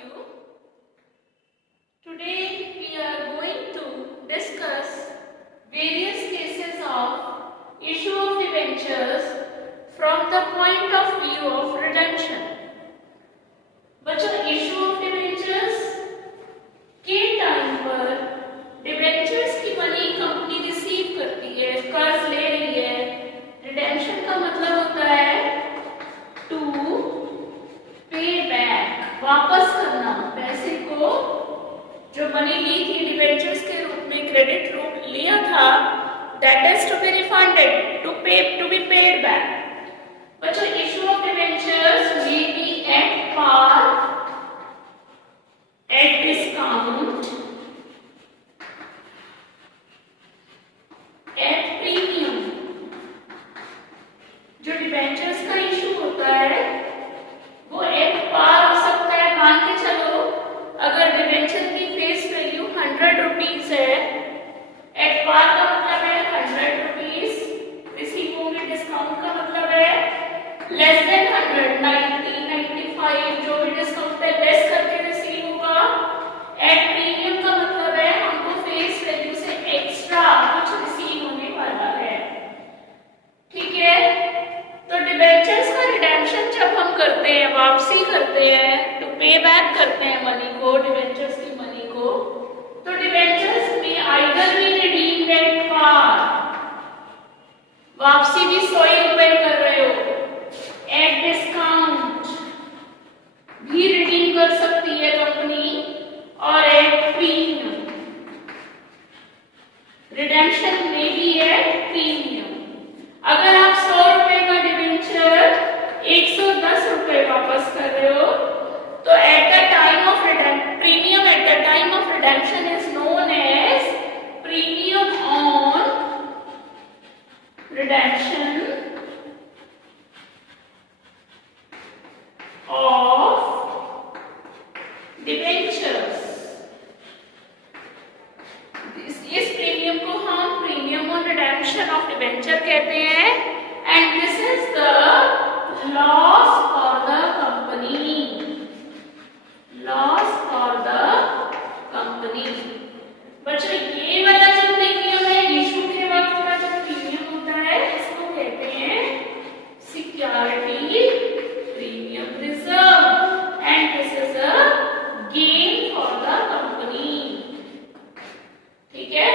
you. Today we are going to discuss various cases of issue of debentures from the point of view of redemption. बच्चों, issue of debentures के time पर debentures की money company receive करती है, कर्ज ले रही है. रिडेम्पशन का मतलब होता है टू पे बैक, वापस करना पैसे को. जो मनी ली थी डिबेंचर्स के रूप में, क्रेडिट रूप लिया था, that is to be refunded, to be paid back. बच्चों, issue of debentures may be at par, at discount, at premium. जो डिबेंचर्स का इशू होता है वो एट पार हो सकता है. मान के चलो अगर डिबेंचर की फेस वैल्यू 100 रुपीज है, एट पार का मतलब है 100 रुपीज, रिसीव होंगे. डिस्काउंट का मतलब है लेस देन 100, 90, 95, जो भी डिस्काउंट है लेस करके रिसीव होगा. एट प्रीमियम का मतलब है हमको फेस वैल्यू से एक्स्ट्रा कुछ रिसीव होने वाला है. ठीक है. तो डिबेंचर्स का रिडेम्पशन जब हम करते हैं, वापसी करते हैं, तो पे बैक करते हैं मनी को, डिबेंचर्स की मनी को, तो डिबेंचर्स में आइदर भी रिडीम एट पार, वापसी भी 100 रुपए कर रहे हो, एट डिस्काउंट भी रिडीम कर सकती है कंपनी, और एट प्रीमियम. रिडेम्पशन में भी एट प्रीमियम. अगर आप 100 रुपए का डिबेंचर 110 रुपए वापस कर रहे हो, तो at the time of premium at the time of redemption is known as premium on redemption of debentures. इस प्रीमियम को हम premium on redemption of debenture कहते हैं. And this is the loss for the company, loss for the company. बच्चों, ये वाला जो premium है, इशू के वक्त का जो प्रीमियम होता है, इसको कहते हैं security premium reserve, and this is a gain for the company. ठीक है.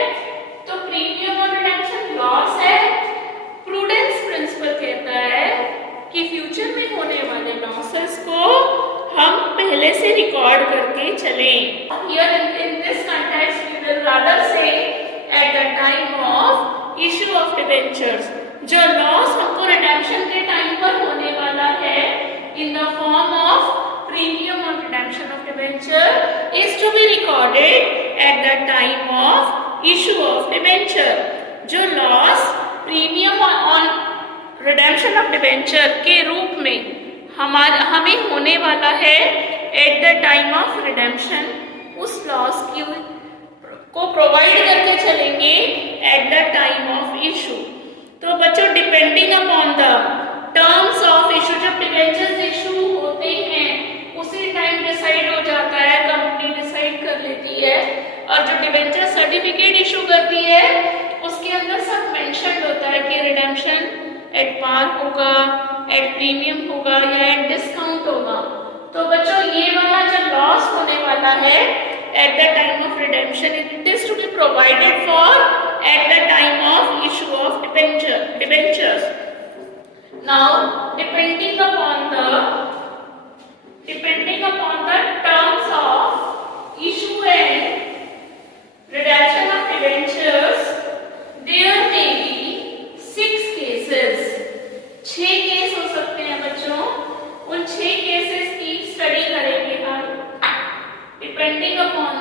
तो प्रीमियम और रिडेम्पशन लॉस है. प्रूडेंस प्रिंसिपल कहता है कि फ्यूचर में होने वाले लॉसेस को हम पहले से रिकॉर्ड करके चलें. Here in this context we will rather say at the time of issue of debentures. जो लॉस हमको रिडेम्पशन के टाइम पर होने वाला है in the form of premium on redemption of debenture is to be recorded at the time of issue of debenture. जो loss premium on redemption of debenture के रूप में हमें होने वाला है at the time of redemption, उस loss को प्रोवाइड करके चलेंगे eight the time of issue. तो बच्चों, depending upon the terms of issue, जब डिबेंचर्स इशू होते हैं उसी टाइम डिसाइड हो जाता है, कंपनी डिसाइड कर लेती है. और जो डिबेंचर सर्टिफिकेट इशू करती है उसके अंदर सब मेंशन होता है कि रिडेम्पशन एट पार होगा, एट प्रीमियम होगा या एट डिस्काउंट होगा. तो बच्चों, ये वाला जो लॉस होने वाला है at the time of redemption, it is to be provided for at the time of issue of debentures. Now depending upon the terms of issue and redemption of debentures, there may be 6 cases. 6 case हो सकते हैं बच्चों. उन 6 cases की study करेंगे हम. Depending upon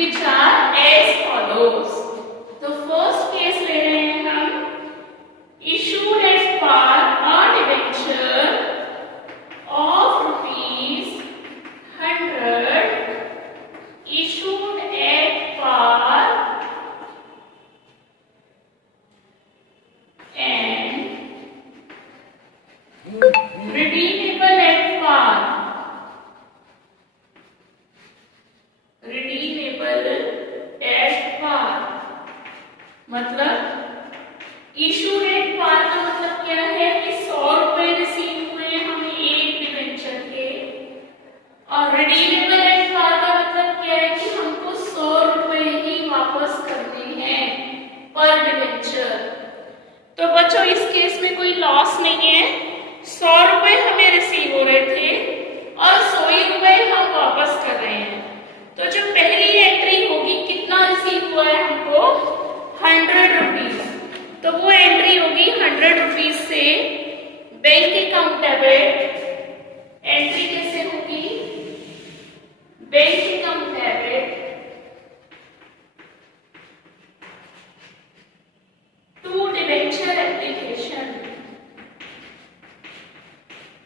which are as follows. तो first case ले रहे हैं हम, issued at par a debenture of ₹100 issued at par and redeemable at par. redeemable at par मतलब इशूड एट पार का मतलब क्या है कि 100 रुपए रिसीव हुए हमें एक डिबेंचर के, और रिडीमेबल एट पार का मतलब क्या है कि हमको 100 रुपए ही वापस करने हैं पर डिबेंचर। तो बच्चों इस केस में कोई लॉस नहीं है, 100 रुपए हमें रिसीव हो रहे थे और 100 रुपए हम वापस कर रहे हैं। तो जो पहली एंट्री होगी कितना रिसीव हुआ है हमको, 100 रुपीज, तो वो एंट्री होगी 100 रुपीज से बैंक अकाउंट डेबिट। एंट्री कैसे होगी, bank account debit to debenture application.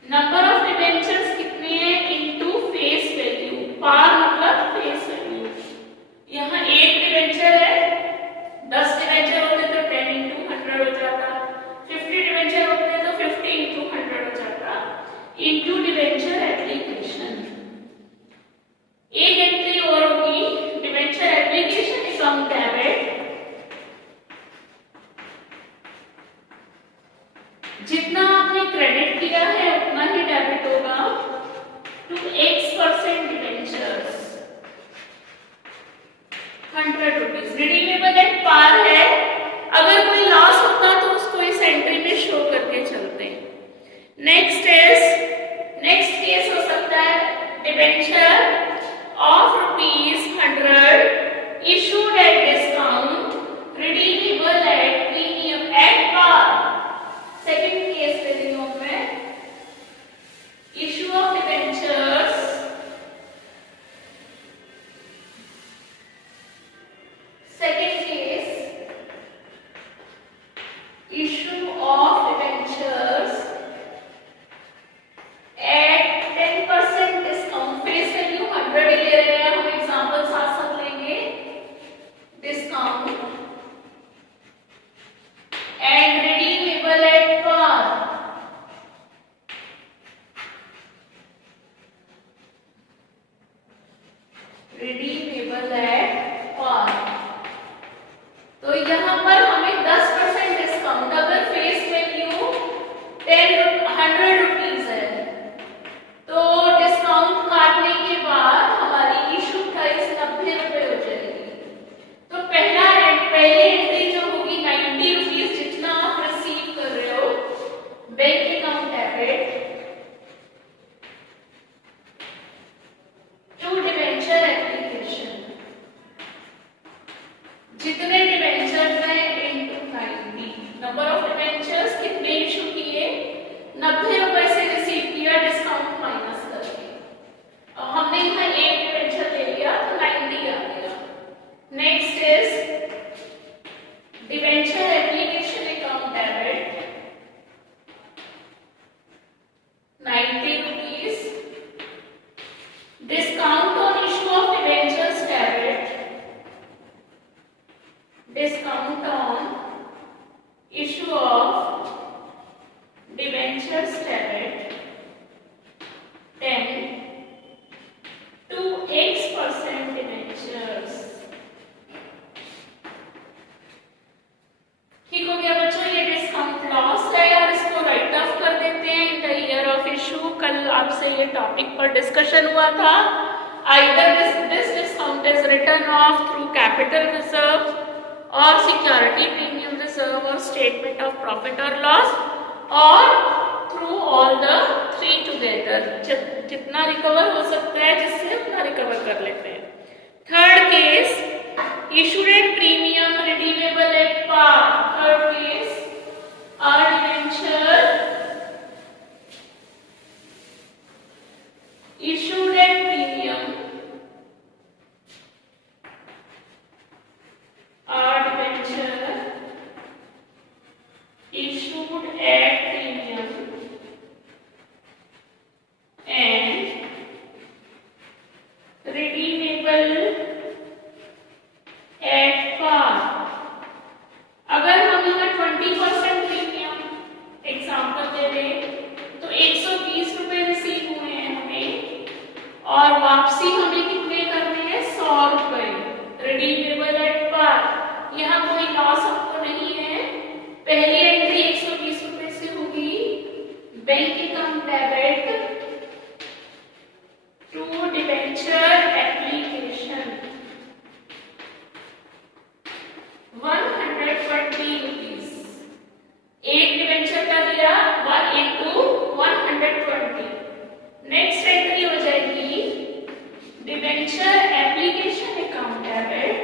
Number of debentures कितने हैं इनटू फेस वैल्यू, पार मतलब फेस वैल्यू। यहाँ एक डिबेंचर है, 10 डिबेंचर होते तो 10 इंटू 100 हो जाता, 50 डिबेंचर होते तो 50 इंटू 100 हो जाता, इंटू डिबेंचर एप्लीकेशन। एक एंट्री और होगी डिबेंचर एप्लीकेशन अकाउंट डेबिट, जितना आपने क्रेडिट किया है उतना ही डेबिट होगा to X% debentures 100 rupees. Redeemable at par है, अगर कोई लॉस होता तो उसको इस एंट्री में शो करके चलते हैं। नेक्स्ट केस हो सकता है debenture of ₹100 issued at discount redeemable at premium at par. Second case ले रही हूं मैं, issue of debentures second case, issue of debentures at 10% discount. Face value 100 ही ले रहे हैं हम, एग्जांपल साथ साथ लेंगे, discount and redeemable at par. Redeemable at par, तो यहां पर हमें 10% डिस्काउंट, अगर फेस वैल्यू 100 रुपीज है तो डिस्काउंट काटने के बाद हमारी इशू प्राइस 90 रुपए हो जाएगी। तो पहली एंट्री जो होगी 90 रुपीज, जितना आप रिसीव कर रहे हो bank account debit to debenture application, जितने डिबेंचर्स हैं इनटू 90। नंबर ऑफ डिबेंचर्स कितने इशू किए, 90 रुपए से रिसीव किया डिस्काउंट माइनस करके, और हमने यहाँ एक डिबेंचर ले लिया तो 90 आ गया। Next is debenture application account debit 90 rupees, discount on issue of debentures debit, discount on issue of debentures debit 10 to X% debentures. ठीक हो गया बच्चों, ये डिस्काउंट लॉस है और इसको राइट ऑफ कर देते हैं in the year of issue. कल आपसे ये टॉपिक पर डिस्कशन हुआ था, either this discount is written off through capital reserve और सिक्योरिटी प्रीमियम रिजर्व और स्टेटमेंट ऑफ प्रॉफिट और लॉस, और through all the three together. जितना रिकवर हो सकता है जिससे उतना रिकवर कर लेते हैं। Third case, issued at premium redeemable at par। Third case, our debenture issued at premium वापसी हमें कितने करने हैं, 100 रुपए, रिडीमेबल एट पार। यहाँ कोई लॉस आपको नहीं है। पहली एंट्री 120 रुपए से होगी, bank account debit to debenture application 120 rupees. एक डिबेंचर का दिया 1 into 120। नेक्स्ट एंट्री हो जाएगी debenture application account debit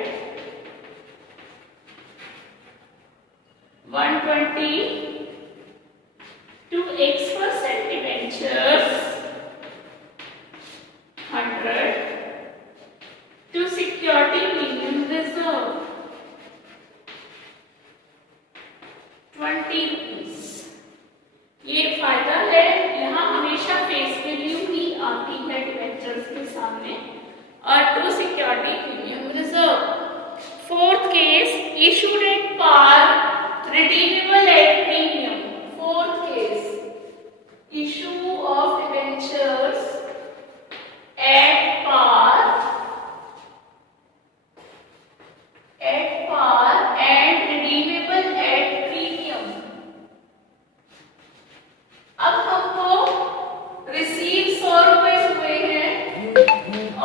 120 to X% debentures 100 to security premium reserve 20 rupees। ये फायदा है, यहाँ हमेशा फेस वैल्यू ही आती है डिबेंचर्स के सामने, और to security premium reserve. Fourth case, issued at par, redeemable at premium. Fourth case, issue of debentures at par and redeemable at premium. अब हमको रिसीव 100 रुपए हुए हैं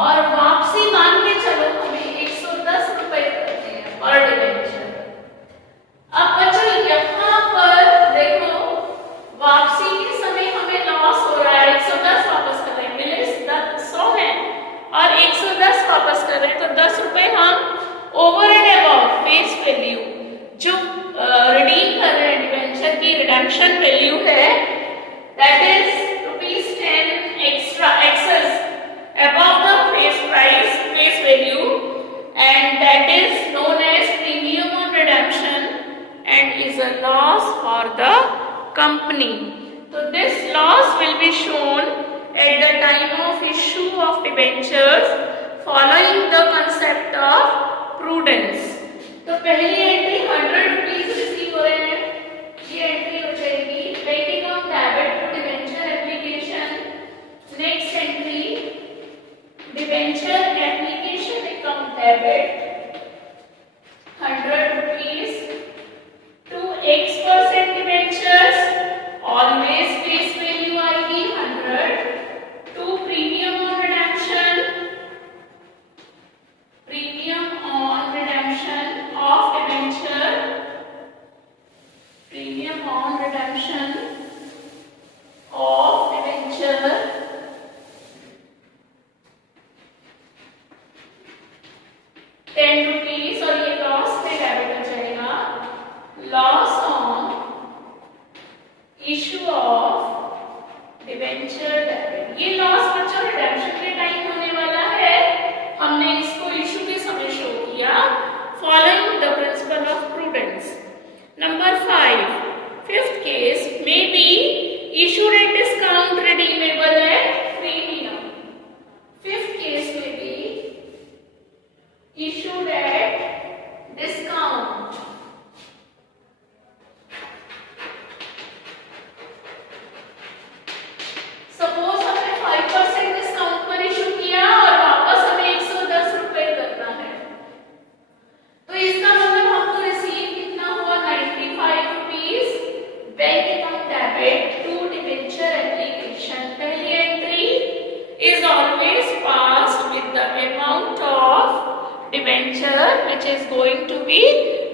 और वापसी मान के चलो हमें 110 रुपए करते हैं पर डिबेंचर। अब बच्चों यहाँ पर देखो, वापसी के समय हमें लॉस हो रहा है, 110 वापस कर रहे हैं, मिले 100 है और 110 वापस कर रहे हैं, तो 10 रुपए हम over and about face value जो रिडीम कर रहे हैं डिबेंचर की रिडेम्पशन वैल्यू है, that is ₹10 extra excess above the face price, face value, and that is known as premium on redemption and is a loss for the company. So this loss will be shown at the time of issue of debentures following the concept of prudence. तो पहली entry 100 rupees receive हो रहे हैं, ये entry हो जाएगी bank account debit to debenture application. Next entry debenture application account debit 100 rupees to X% debentures, always face value आएगी 100 to premium on redemption, premium on redemption of debenture, premium on redemption of debenture 10 rupees, और ये loss में debit हो जाएगा, loss on issue of debenture debit. ये loss बच्चों redemption के time होने वाला है, हमने इसको इशू के समय शो किया following the principle of prudence. Number 5, fifth case may be issued at discount, redeemable at premium. Fifth case may be issued at discount. Suppose हमने 5% डिस्काउंट पर इशू किया और वापस हमें 110 रुपए करना है, तो इसका मतलब हमको रिसीव कितना हुआ, 95 rupees bank account debit to debenture application. पहली entry is always passed with the amount of debenture which is going to be,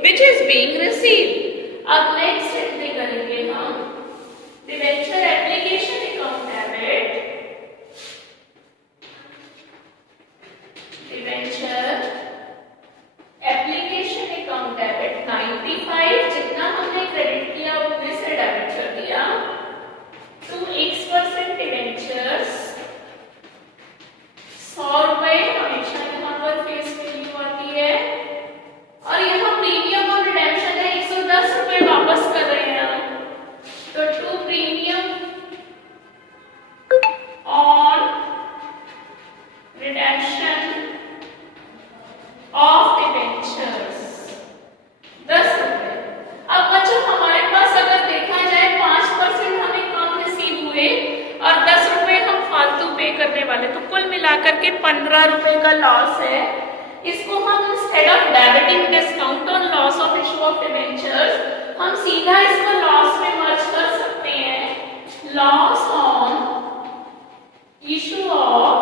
which is being received. अब नेक्स्ट एंट्री करेंगे हम debenture application account debit, debenture application account debit 95, जितना हमने credit किया उसमें से debit कर दिया, टू X% डिबेंचर्स 100 रुपए, हमेशा यहाँ पर फेस वैल्यू आती है, और यहाँ प्रीमियम और रिडेम्पशन है, 110 रुपए वापस कर रहे हैं हम, तो to premium on redemption of debentures 10 रुपए। अब बच्चों हमारे पास अगर देखा जाए 5% हमें कम रिसीव हुए और 10 रुपए हम फालतू पे करने वाले, तो कुल मिलाकर के 15 रुपए का लॉस है, इसको हम instead of debiting discount on loss of issue of debentures हम सीधा इसको लॉस में मर्ज कर सकते हैं। Loss on issue of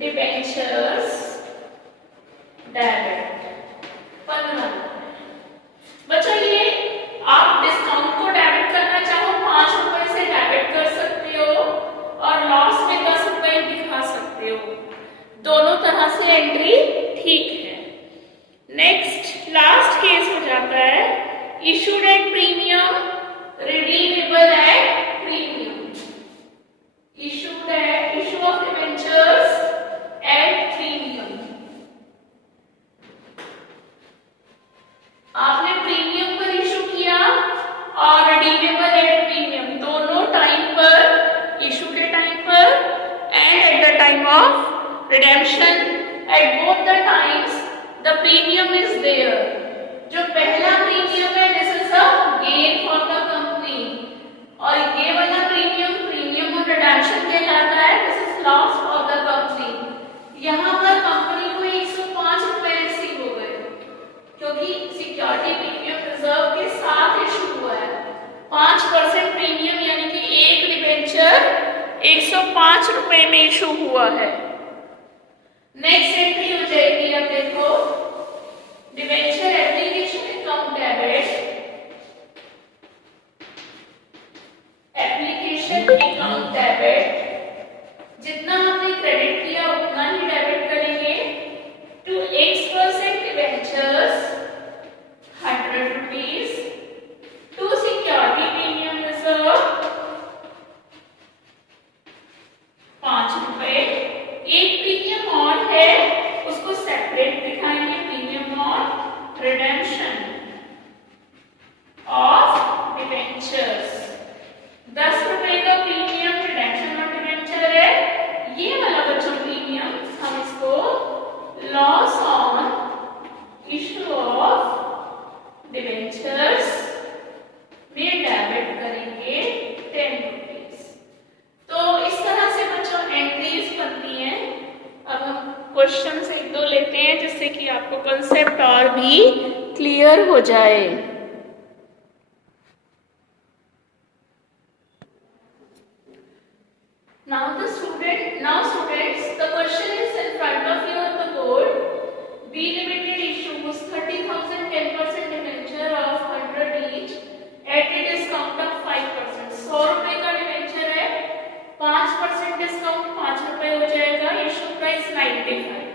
debentures debit 15। बच्चों ये आप डिस्काउंट को डेबिट करना चाहो 5 रुपए से डेबिट कर सकते हो और लॉस में 10 रुपए दिखा सकते हो, दोनों तरह से एंट्री ठीक है। नेक्स्ट लास्ट केस हो जाता है issued at premium redeemable at premium. Issue of debentures at premium. आपने प्रीमियम पर इशू किया और रिडीमेबल एट प्रीमियम, दोनों टाइम पर, इशू के टाइम पर and at the time of redemption, at both the times the premium is there. जो पहला प्रीमियम है this is a gain for the company और ये वाला प्रीमियम ऑन रिडेम्पशन कहलाता है, this is loss for the company. यहाँ पर कंपनी को 105 रुपए रिसीव हो गए क्योंकि सिक्योरिटी प्रीमियम रिजर्व के साथ इशू हुआ है। 5% प्रीमियम यानी कि एक डिबेंचर 105 रुपए में इशू हुआ है। नेक्स्ट एंट्री हो जाएगी, अब देखो debenture application account debit, application account debit, जितना हमने क्रेडिट किया उतना ही डेबिट करेंगे to X% debentures 100 rupees, to security premium reserve 5 रुपए। एक प्रीमियम और है उसको सेपरेट दिखाएंगे, प्रीमियम और रिडेम्पशन ऑफ डिबेंचर्स। 10 रुपए का प्रीमियम रिडेम्पशन ऑफ डिबेंचर है, ये वाला बच्चों प्रीमियम हम इसको loss on issue of debentures में डेबिट करेंगे 10 रुपीज। तो इस तरह से बच्चों एंट्रीज बनती हैं। अब हम क्वेश्चन से 1-2 लेते हैं जिससे कि आपको कंसेप्ट और भी क्लियर हो जाए। Now students, the question is in front of you on the board. B Limited issues 30,000 10% debenture of 100 each at a discount of 5%। 100 रुपए का डिबेंचर है, 5% डिस्काउंट 5 रुपए हो जाएगा, issue price 95।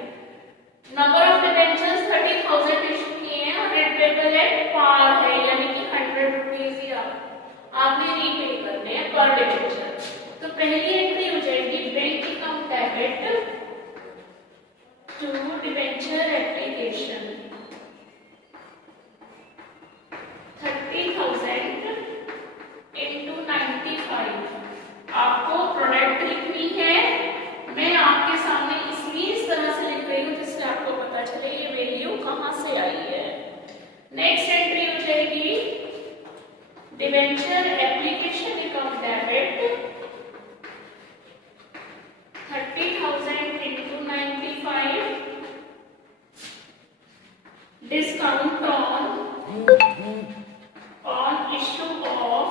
Number of debentures 30,000 issue किए हैं और रिडेमेबल एट पार है यानी कि 100 रुपीज ही आपने रीपे करने हैं पर डिबेंचर। तो पहली एंट्री हो जाएगी bank account debit to debenture application 30,000 into 95। आपको प्रोडक्ट लिखनी है, मैं आपके सामने इसलिए इस तरह से लिख रही हूँ जिससे आपको पता चले ये वैल्यू कहाँ से आई है। नेक्स्ट एंट्री हो जाएगी debenture application account debit 30,000 into 95 discount on issue of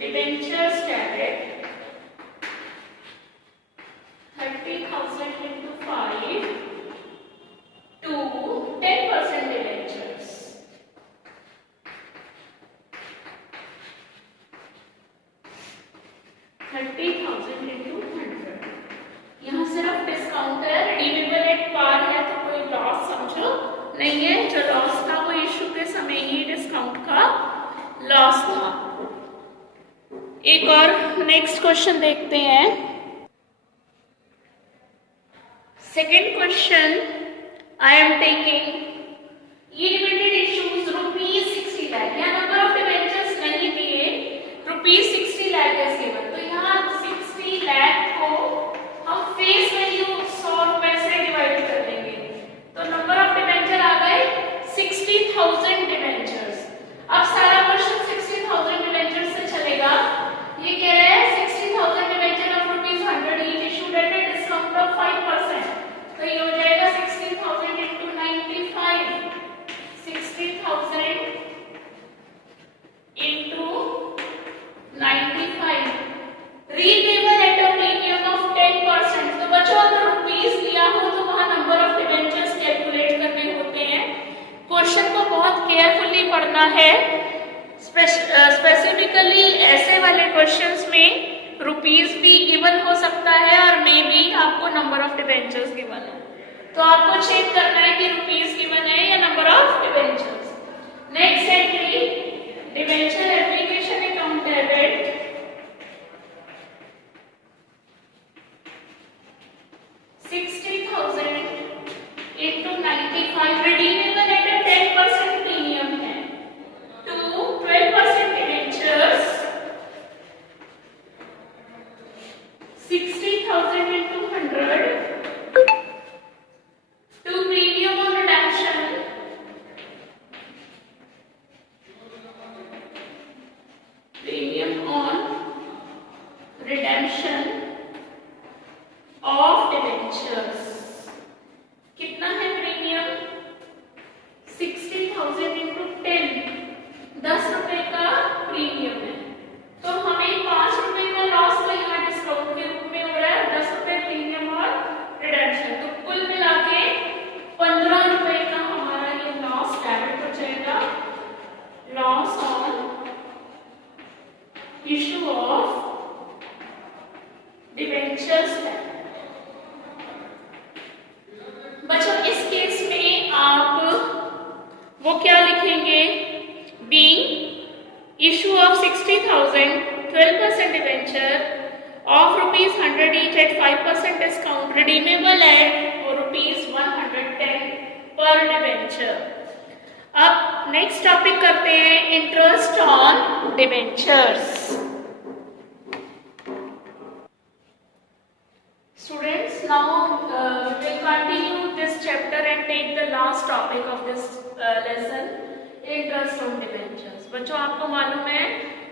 debentures debit 30,000 into 5 to 10% debentures। यहाँ सिर्फ डिस्काउंट है, रिडीमेबल एट पार है तो कोई लॉस समझो नहीं है। जो लॉस था वो इशू के समय ही डिस्काउंट का लॉस था। एक और नेक्स्ट क्वेश्चन देखते हैं। Second question I am taking limited issues ₹60 lakh या नंबर ऑफ डिबेंचर्स नहीं दिए, ₹60 लाख है केवल। तो यहाँ 60 लाख को हम फेस वैल्यू 100 रुपए से डिवाइड कर देंगे तो नंबर ऑफ डिबेंचर आ गए 60,000 डिबेंचर्स। अब सारा क्वेश्चन 60,000 डिबेंचर से चलेगा। ये कह रहा है 60,000 डिबेंचर करना है। स्पेसिफिकली ऐसे वाले क्वेश्चंस में रुपीस भी गिवन हो सकता है और मे बी आपको नंबर ऑफ डिबेंचर्स गिवन है, तो आपको चेक करना है कि रुपीस गिवन है या number of debentures. Next entry, debenture application account debit, 60,000 into 95 redeemable at a 10% premium है to 12% debentures, 60,000 into 100 to premium on redemption, premium on redemption of debentures। कितना है प्रीमियम? 60,000 into 10, 10 रुपए का प्रीमियम है, तो हमें 5 रुपए का लॉस तो यहाँ डिस्काउंट के रूप में हो रहा है, 10 रुपए प्रीमियम और रिडम्पशन, तो कुल मिला के 15 रुपए का हमारा ये लॉस डेबिट हो जाएगा। Loss on issue of debentures है। बच्चों इस केस में आप वो क्या लिखेंगे? Being issue of 60,000 12% debenture of ₹100 each at 5% discount redeemable eight ₹110 पर डिबेंचर। अब नेक्स्ट टॉपिक करते हैं interest on debentures. Students, now we'll continue this chapter and take the last topic of this lesson, interest on debentures। बच्चों आपको मालूम है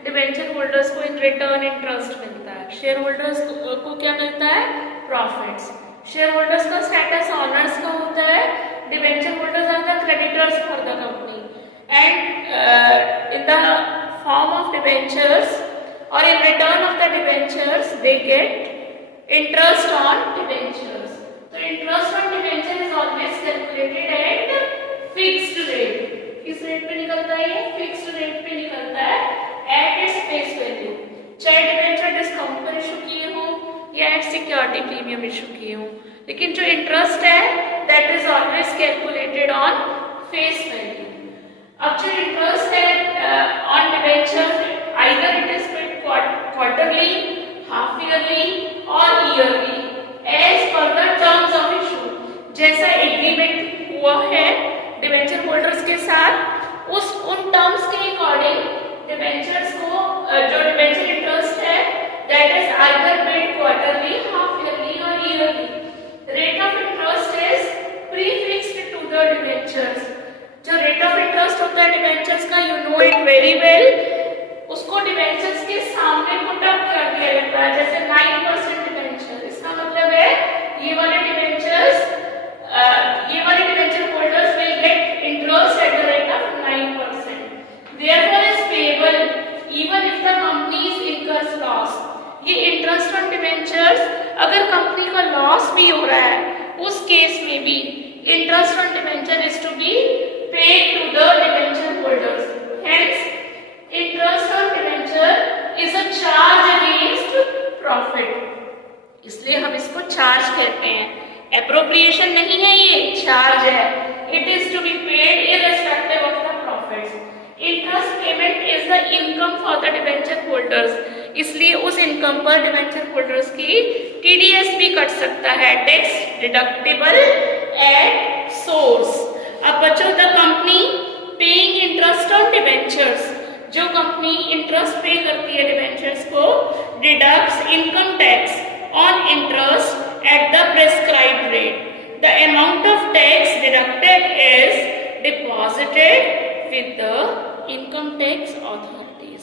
debenture holders को in return interest मिलता है, शेयर होल्डर्स को क्या मिलता है? प्रॉफिट्स। शेयर होल्डर्स का स्टेटस ऑनर्स का होता है, debenture holders are the creditors for the company and in the form of debentures और in return of the debentures they get interest on debentures। तो interest on debenture is always calculated at fixed rate। किस rate पे निकलता है? ये fixed rate पे निकलता है at its face value, चाहे डिबेंचर डिस्काउंट पर इशू किए हो या एट सिक्योरिटी प्रीमियम इशू किए हो, लेकिन जो इंटरेस्ट है that is always calculated on face value. अब जो इंटरेस्ट है on debenture either it is paid quarterly, half yearly और yearly as per the terms of issue. जैसा एग्रीमेंट हुआ है डिबेंचर होल्डर्स के साथ उन टर्म्स के अकॉर्डिंग डिबेंचर्स को जो डिबेंचर इंटरेस्ट है that is either paid quarterly, half yearly और yearly. Rate of interest is prefixed to the debentures. जो रेट ऑफ इंटरेस्ट होता है डिबेंचर्स का, you know it very well, उसको डिबेंचर्स के सामने पुट अप कर दिया जाता है। जैसे 9% डिबेंचर, इसका मतलब है ये वाले debenture holders will get interest at the rate of 9%। Therefore is payable even if the company incurs loss. ये इंटरेस्ट ऑन डिबेंचर्स अगर कंपनी का लॉस भी हो रहा है उस केस में भी interest on debenture is to be paid to the debenture holders. Hence interest on debenture is a charge against profit, इसलिए हम इसको चार्ज कहते हैं। एप्रोप्रिएशन नहीं है, ये चार्ज है। It is to be paid irrespective of the profits। Interest payment is the income for the debenture holders, इसलिए उस इनकम पर डिबेंचर होल्डर्स की टीडीएस भी कट सकता है, टैक्स डिडक्टिबल एट सोर्स। अब बच्चों the company paying interest on debentures, जो कंपनी इंटरेस्ट पे करती है डिबेंचर्स को, deducts income tax on interest at the prescribed rate. The amount of tax deducted is deposited with the income tax authorities.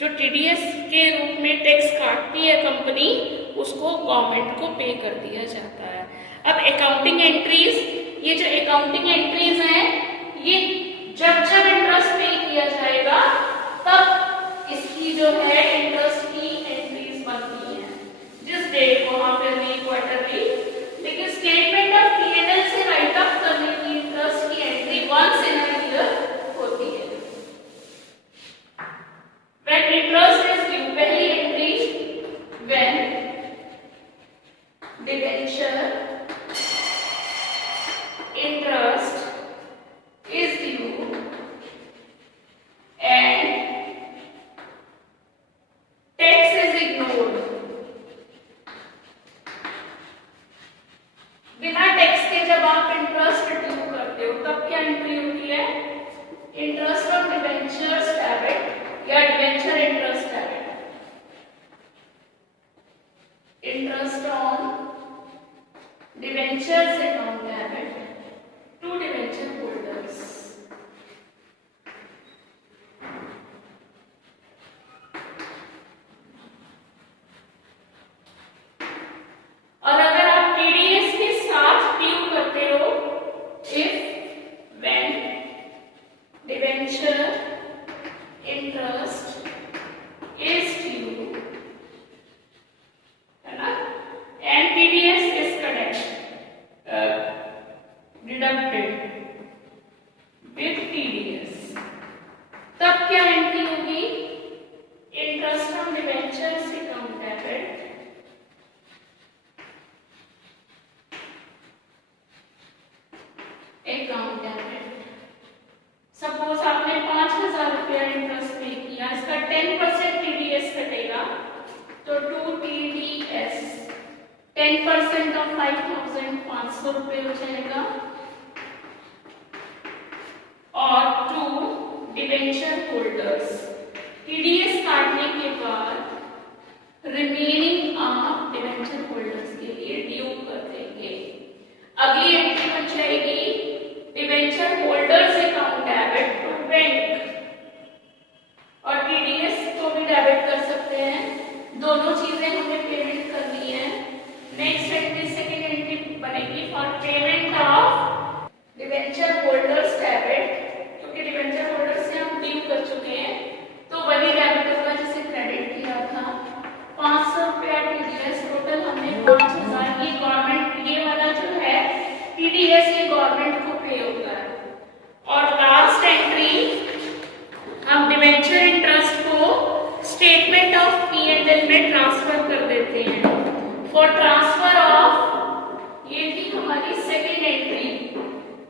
जो TDS के रूप में tax काटती है कंपनी, उसको गवर्नमेंट को पे कर दिया जाता है। अब अकाउंटिंग एंट्रीज, ये जो अकाउंटिंग एंट्रीज हैं ये जब जब इंटरेस्ट पे किया जाएगा तब इसकी जो है इंटरेस्ट की एंट्रीज बनती है, जिस डेट को हाफ ईयरली, क्वार्टरली। लेकिन स्टेटमेंट ऑफ पीएनएल से राइट ऑफ करने की इंटरेस्ट की entry once in a year होती है। बिना टैक्स के जब आप इंटरेस्ट ड्यू करते हो तब क्या एंट्री होती है? इंटरेस्ट ऑन डिबेंचर्स डेबिट या debenture interest debit. Interest on debentures account debit to debenture holders. और अगर आप टीडीएस के साथ ड्यू करते हो, if when debenture interest is due, है ना, and TDS is deducted with TDS, तब क्या एंट्री होगी? Interest on debentures account debit account debit. Suppose आपने 5,000 रुपया इंटरेस्ट पे किया, इसका 10% टीडीएस कटेगा, तो 2 टीडीएस 10% ऑफ 5,500 रुपये हो जाएगा, और 2 डिबेंचर होल्डर्स टीडीएस काटने के बाद रिमेनिंग आप डिबेंचर होल्डर्स के लिए ड्यू कर देंगे। अगली एंट्री बन जाएगी debenture holders account debit to bank, और टीडीएस को भी डेबिट कर सकते हैं। दोनों चीजें हमें पेमेंट करनी है। नेक्स्ट एंट्री, सेकेंड एंट्री बनेगी for payment of debenture holders debit, क्योंकि डिबेंचर होल्डर्स से हम ड्यू कर चुके हैं, तो वही डेबिट होगा जिसे क्रेडिट किया था। 500 रुपया टीडीएस, टोटल हमने 5,000। ये गवर्नमेंट, ये वाला जो है टीडीएस, ये गवर्नमेंट को पे होता है। और लास्ट एंट्री, हम डिबेंचर इंटरेस्ट को स्टेटमेंट ऑफ पी&एल में ट्रांसफर कर देते हैं। फॉर ट्रांसफर ऑफ, ये थी हमारी सेकेंड एंट्री।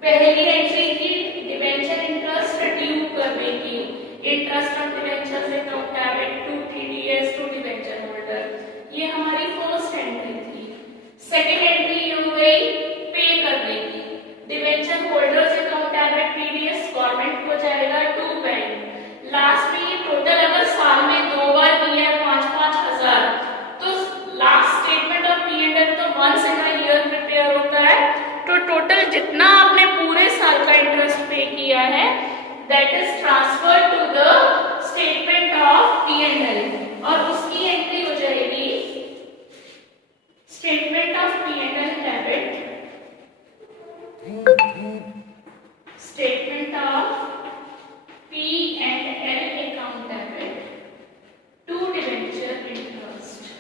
पहली एंट्री थी डिबेंचर इंटरेस्ट ड्यू करने की, interest on debentures account debit to TDS to debenture holder, ये हमारी फर्स्ट एंट्री थी। सेकेंड एंट्री हो गई पे करने की, debenture holders account debit TDS government को जाएगा टू बैंक। लास्ट में ये टोटल अगर साल में 2 बार किया है 5-5 हजार, तो लास्ट स्टेटमेंट ऑफ पी&एल तो once in a year prepare होता है, तो टोटल जितना आपने पूरे साल का इंटरेस्ट पे किया है that is transfer to the statement of P and L, और उसकी एंट्री हो जाएगी statement of P and L debit, statement of P and L account debit to debenture interest.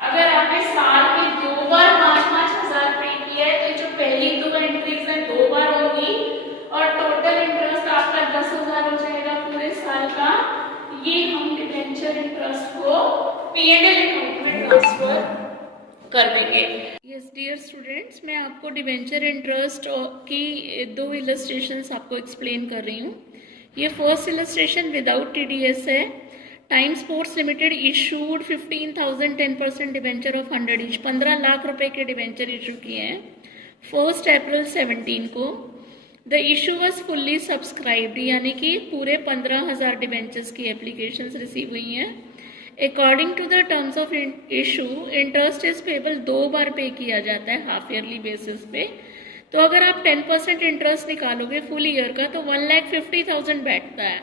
अगर आपने साल में 2 बार 5-5 हजार पे किया है, तो जो पहली 2 एंट्रीज है 2 बार होगी, और टोटल इंटरेस्ट आपका 10,000 हो जाएगा पूरे साल का। ये हम डिबेंचर इंटरेस्ट को पी&एल अकाउंट में ट्रांसफर कर देंगे। यस डियर स्टूडेंट्स, मैं आपको डिबेंचर इंटरेस्ट की 2 इलस्ट्रेशंस आपको एक्सप्लेन कर रही हूँ। ये फर्स्ट इलस्ट्रेशन विदाउट टीडीएस है। Time sports limited issued 15,000 10% debenture of 100 each, 15 lakh रुपए के डिबेंचर इशू किए हैं 1 अप्रैल 17 को। The issue was fully subscribed, यानी कि पूरे 15,000 डिबेंचर्स की एप्लीकेशंस रिसीव हुई हैं। According to the terms of issue, interest is payable 2 बार पे किया जाता है हाफ ईयरली बेसिस पे। तो अगर आप 10% इंटरेस्ट निकालोगे फुल ईयर का तो 1,50,000 बैठता है,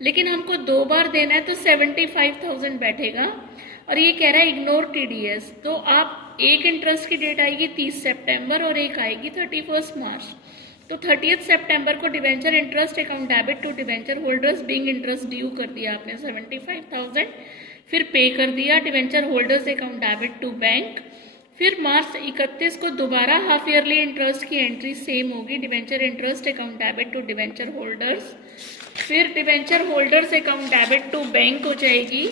लेकिन हमको 2 बार देना है तो 75,000 बैठेगा। और ये कह रहा है इग्नोर टीडीएस, तो आप एक इंटरेस्ट की डेट आएगी 30 सितंबर और एक आएगी 31 मार्च। तो 30 सितंबर को debenture interest account debit to debenture holders being interest due कर दिया आपने 75,000, फिर पे कर दिया debenture holders account debit to bank. फिर मार्च 31 को दोबारा हाफ ईयरली इंटरेस्ट की एंट्री सेम होगी, debenture interest account debit to debenture holders, फिर debenture holders account debit to bank हो जाएगी।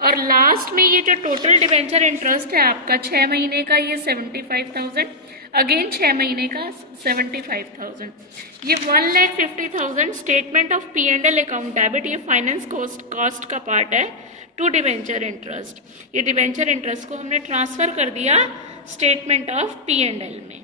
और लास्ट में ये जो टोटल डिबेंचर इंटरेस्ट है आपका 6 महीने का, ये 75,000, अगेन 6 महीने का 75,000, ये 1,50,000 statement of P and L account debit, ये फाइनेंस कॉस्ट का पार्ट है टू डिबेंचर इंटरेस्ट। ये डिबेंचर इंटरेस्ट को हमने ट्रांसफर कर दिया स्टेटमेंट ऑफ पी&एल में।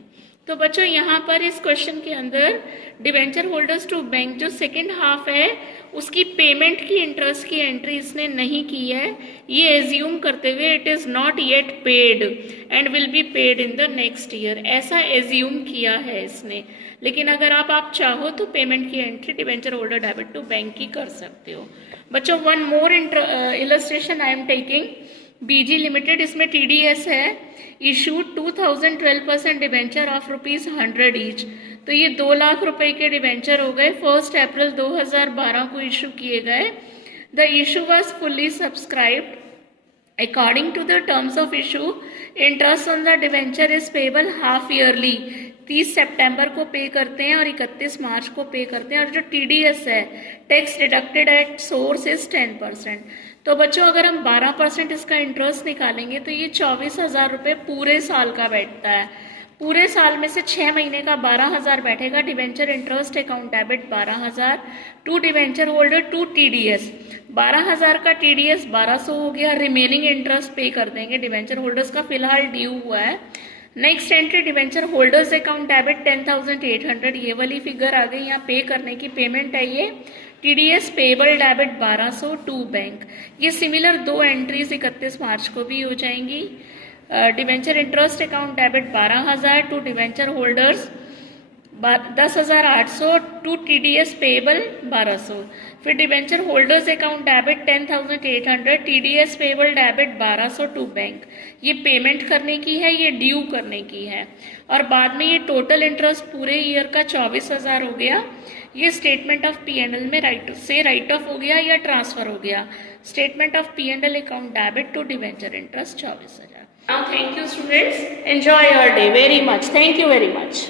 तो बच्चों यहाँ पर इस क्वेश्चन के अंदर डिवेंचर होल्डर्स टू बैंक जो सेकेंड हाफ है उसकी पेमेंट की इंटरेस्ट की एंट्री इसने नहीं की है, ये एज्यूम करते हुए it is not yet paid and will be paid in the next year, ऐसा एज्यूम किया है इसने। लेकिन अगर आप चाहो तो पेमेंट की entry debenture holder debit to bank की कर सकते हो। बच्चों one more illustration I am taking BG limited, इसमें टीडीएस है, इशूड 2012% डिवेंचर ऑफ ₹100 ईच। तो ये 2 लाख रुपए के डिवेंचर हो गए, 1 अप्रैल 2012 को इशू किए गए। The issue was fully subscribed according to the terms of issue. Interest on the debenture is payable half yearly, 30 सितंबर को पे करते हैं और 31 मार्च को पे करते हैं। और जो टीडीएस है tax deducted at source is 10%। तो बच्चों अगर हम 12% इसका इंटरेस्ट निकालेंगे तो ये 24,000 रुपये पूरे साल का बैठता है। पूरे साल में से 6 महीने का 12,000 बैठेगा। Debenture interest account debit 12,000 to debenture holder to TDS, 12,000 का टीडीएस 1200 हो गया, रिमेनिंग इंटरेस्ट पे कर देंगे। डिवेंचर होल्डर्स का फिलहाल ड्यू हुआ है। Next entry debenture holders account debit 10,800, ये वाली फिगर आ गई, यहाँ पे करने की पेमेंट है ये। TDS payable debit 1200 to bank. ये सिमिलर 2 एंट्रीज 31 मार्च को भी हो जाएंगी। Debenture interest account debit 12,000 to debenture holders 10,800 to TDS payable 1200। फिर debenture holders account debit 10,800, TDS payable debit 1200 to bank. ये पेमेंट करने की है, ये ड्यू करने की है। और बाद में ये टोटल इंटरेस्ट पूरे ईयर का 24,000 हो गया। ये स्टेटमेंट ऑफ पी&एल में राइट ऑफ हो गया या ट्रांसफर हो गया। Statement of P and L account debit to debenture interest 24,000। Now thank you students, enjoy your day very much, thank you very much.